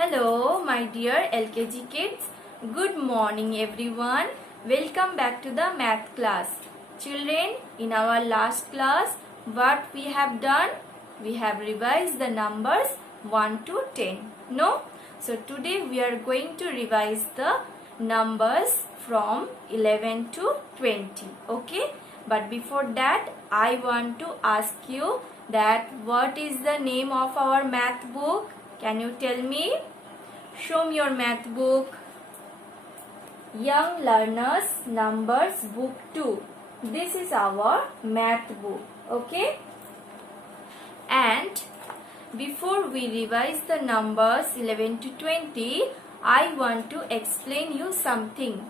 Hello, my dear LKG kids. Good morning, everyone. Welcome back to the math class. Children, in our last class, what we have done? We have revised the numbers 1 to 10. No? So, today we are going to revise the numbers from 11 to 20. Okay? But before that, I want to ask you that what is the name of our math book? Can you tell me? Show me your math book. Young Learners Numbers Book 2. This is our math book. Okay? And before we revise the numbers 11 to 20, I want to explain you something.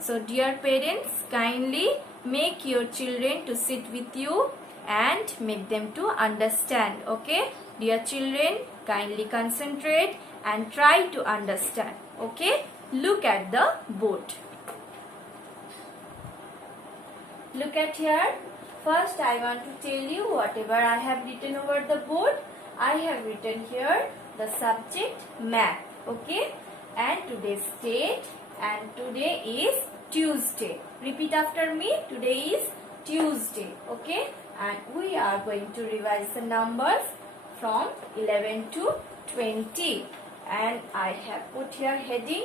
So dear parents, kindly make your children to sit with you and make them to understand. Okay? Dear children, kindly concentrate and try to understand. Okay? Look at the board. Look at here. First, I want to tell you whatever I have written over the board. I have written here the subject math. Okay? And today's date, and today is Tuesday. Repeat after me. Today is Tuesday. Okay? And we are going to revise the numbers from 11 to 20. And I have put here heading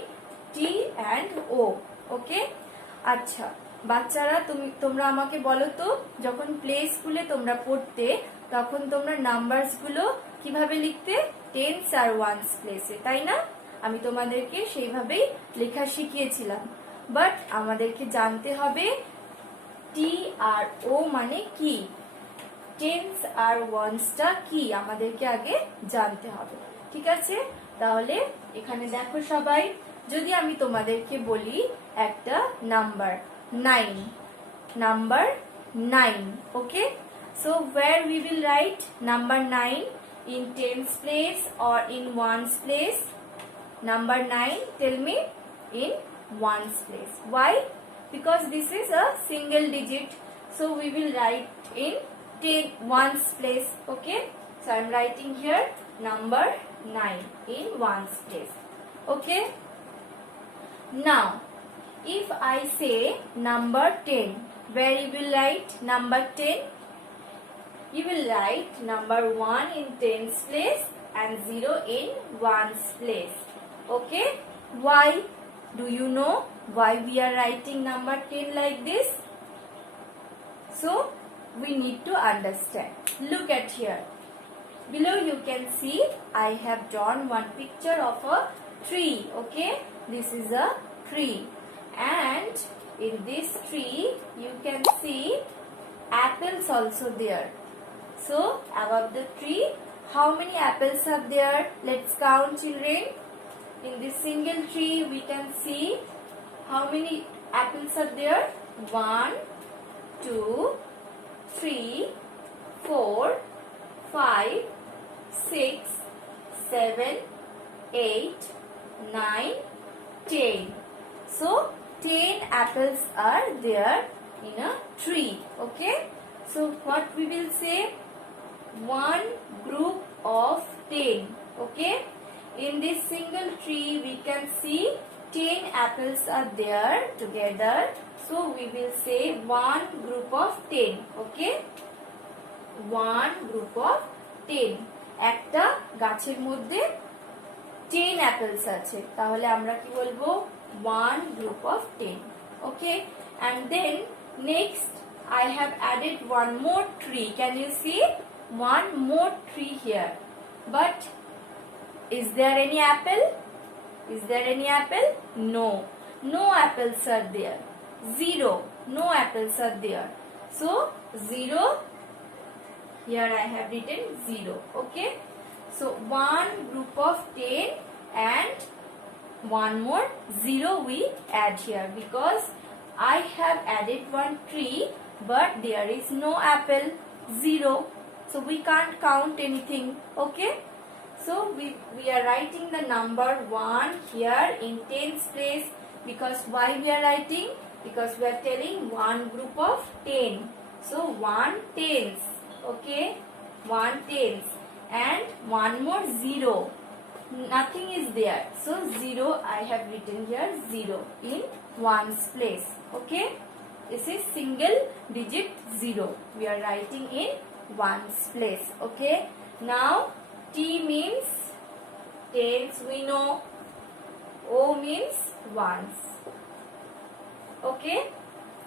T and O. Okay? আচ্ছা বাচ্চারা তোমরা আমাকে বলো তো যখন play স্কুলে তোমরা পড়তে তখন তোমরা নাম্বারস গুলো কিভাবে লিখতে টেন্স আর ওয়ান্স প্লেসে তাই না আমি তোমাদেরকে সেইভাবেই লেখা শিখিয়েছিলাম বাট আমাদেরকে জানতে হবে টি আর ও মানে কি টেন্স আর ওয়ান্সটা কি আমাদেরকে আগে জানতে হবে ঠিক আছে তাহলে এখানে দেখো সবাই যদি আমি তোমাদেরকে বলি একটা number 9 number 9 okay so where we will write number 9 in tens place or in ones place number 9 tell me in ones place why because this is a single digit so we will write in ones place okay so I'm writing here number 9 in ones place okay now if I say number 10, where you will write number 10? You will write number 1 in tens place and 0 in ones place. Okay? Why? Do you know why we are writing number 10 like this? So, we need to understand. Look at here. Below you can see I have drawn one picture of a tree. Okay? This is a tree. And in this tree you can see apples also there so above the tree how many apples are there let's count children in this single tree we can see how many apples are there 1 2 3 4 5 6 7 8 9 10 so 10 apples are there in a tree okay so what we will say one group of 10 okay in this single tree we can see 10 apples are there together so we will say one group of 10 okay one group of 10 একটা গাছের মধ্যে 10 apples আছে তাহলে আমরা কি বলবো one group of 10 okay and then next I have added one more tree can you see one more tree here but is there any apple no apples are there 0 no apples are there so 0 here I have written 0 okay so one group of 10 and one more 0 we add here because I have added one tree but there is no apple 0 so we can't count anything okay so we are writing the number 1 here in tens place because why we are writing because we are telling one group of 10 so 1 tens okay 1 tens and one more 0 nothing is there. So 0, I have written here 0 in ones place. Okay, this is single digit 0. We are writing in ones place. Okay, now T means tens, we know. O means ones. ওকে,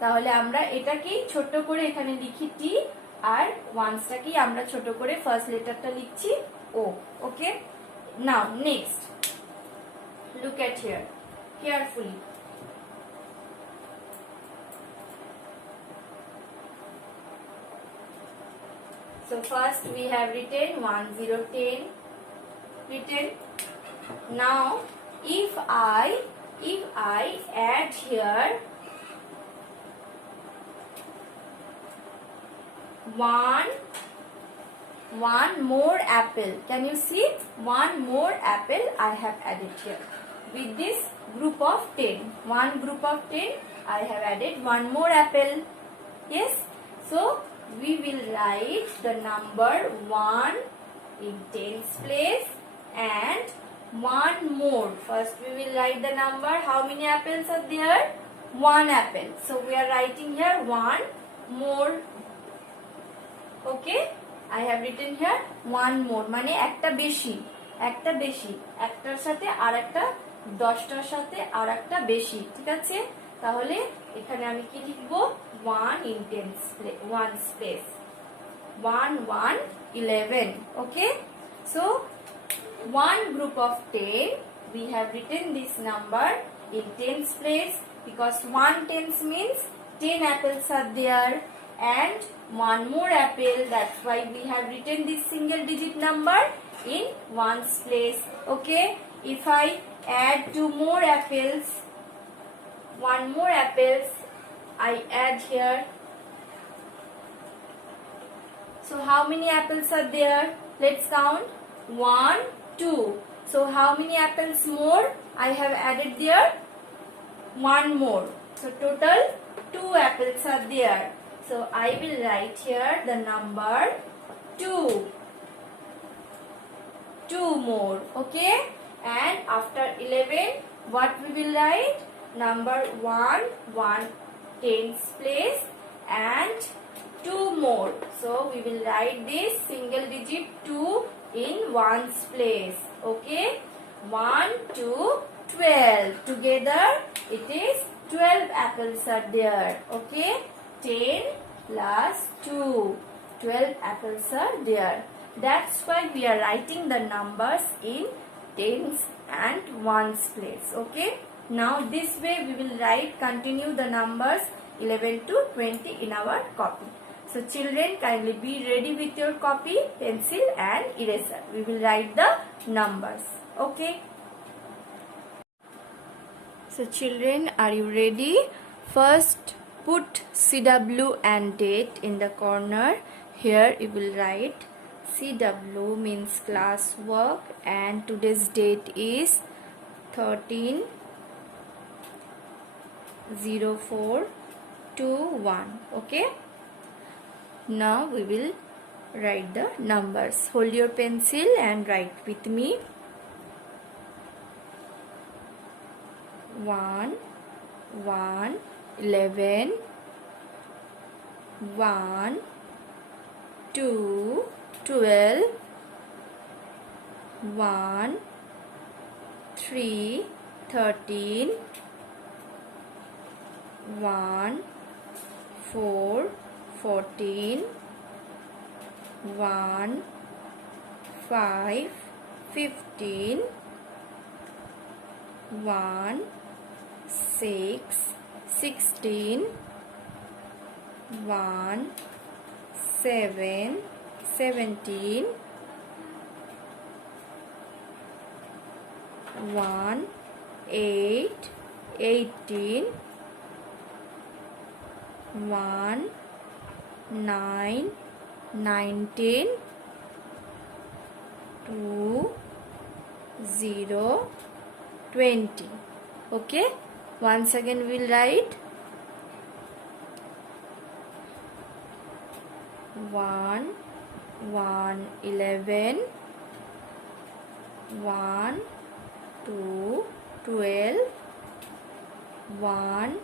তাহলে আমরা এটাকেই ছোট করে এখানে লিখি টি, আর ওয়ান্সটাকেই আমরা ছোট করে ফার্স্ট লেটারটা লিখছি ও। Okay, now next look at here carefully. So first we have written 1 0 10 written. Now if I add here one more apple, can you see? One more apple I have added here. With this group of 10, one group of 10, I have added one more apple. Yes, so we will write the number 1 in tens place and one more. First we will write the number. How many apples are there? One apple. So we are writing here one more. Okay, I have written here one more, মানে একটা বেশি, একটা বেশি, একটার সাথে আর একটা, 10টার সাথে আর একটা বেশি। ঠিক আছে, তাহলে এখানে আমি কি লিখবো? 1 in tens place, ones place, 1 1 11. Okay, so one group of 10, we have written this number in tens place because 1 tens means 10 apples are there and one more apple. That's why we have written this single digit number in ones place. Okay, if I add 2 more apples, one more apples I add here. So how many apples are there? Let's count. 1 2. So how many apples more I have added there? One more. So total 2 apples are there. So I will write here the number 2. 2 more. Okay, and after 11 what we will write? Number 1 1 tens place and 2 more. So we will write this single digit 2 in ones place. Okay, 1 2 12. Together it is 12 apples are there. Okay, 10 plus 2, 12 apples are there. That's why we are writing the numbers in tens and ones place. Okay, now this way we will continue the numbers 11 to 20 in our copy. So children, kindly be ready with your copy, pencil and eraser. We will write the numbers. Okay, so children, are you ready? First put CW and date in the corner. Here you will write CW means class work and today's date is 13/04/21. Okay, now we will write the numbers. Hold your pencil and write with me. 1 1 11 1 2 12 1 3 13 1 4 14 1 5 15 1 6 16 1 7 17 1 8 18 1 9 19 2 0 20. Okay, once again we'll write 1 1 11 1, 2, 12, 1,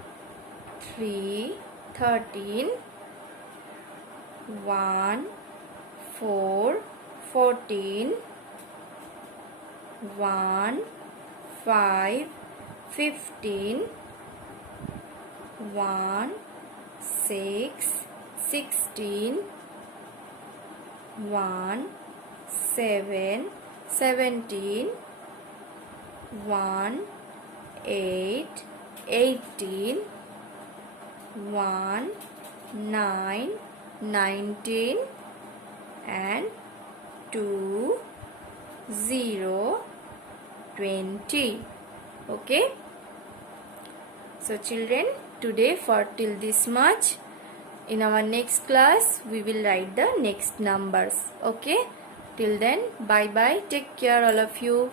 3, 13, 1, 4, 14, 1, 5, 15, 1, 6, 16, 1, 7, 17, 1, 8, 18, 1, 9, 19, and 2, 0, 20. Okay. So children, today for till this much. In our next class, we will write the next numbers. Okay. Till then, bye bye. Take care all of you.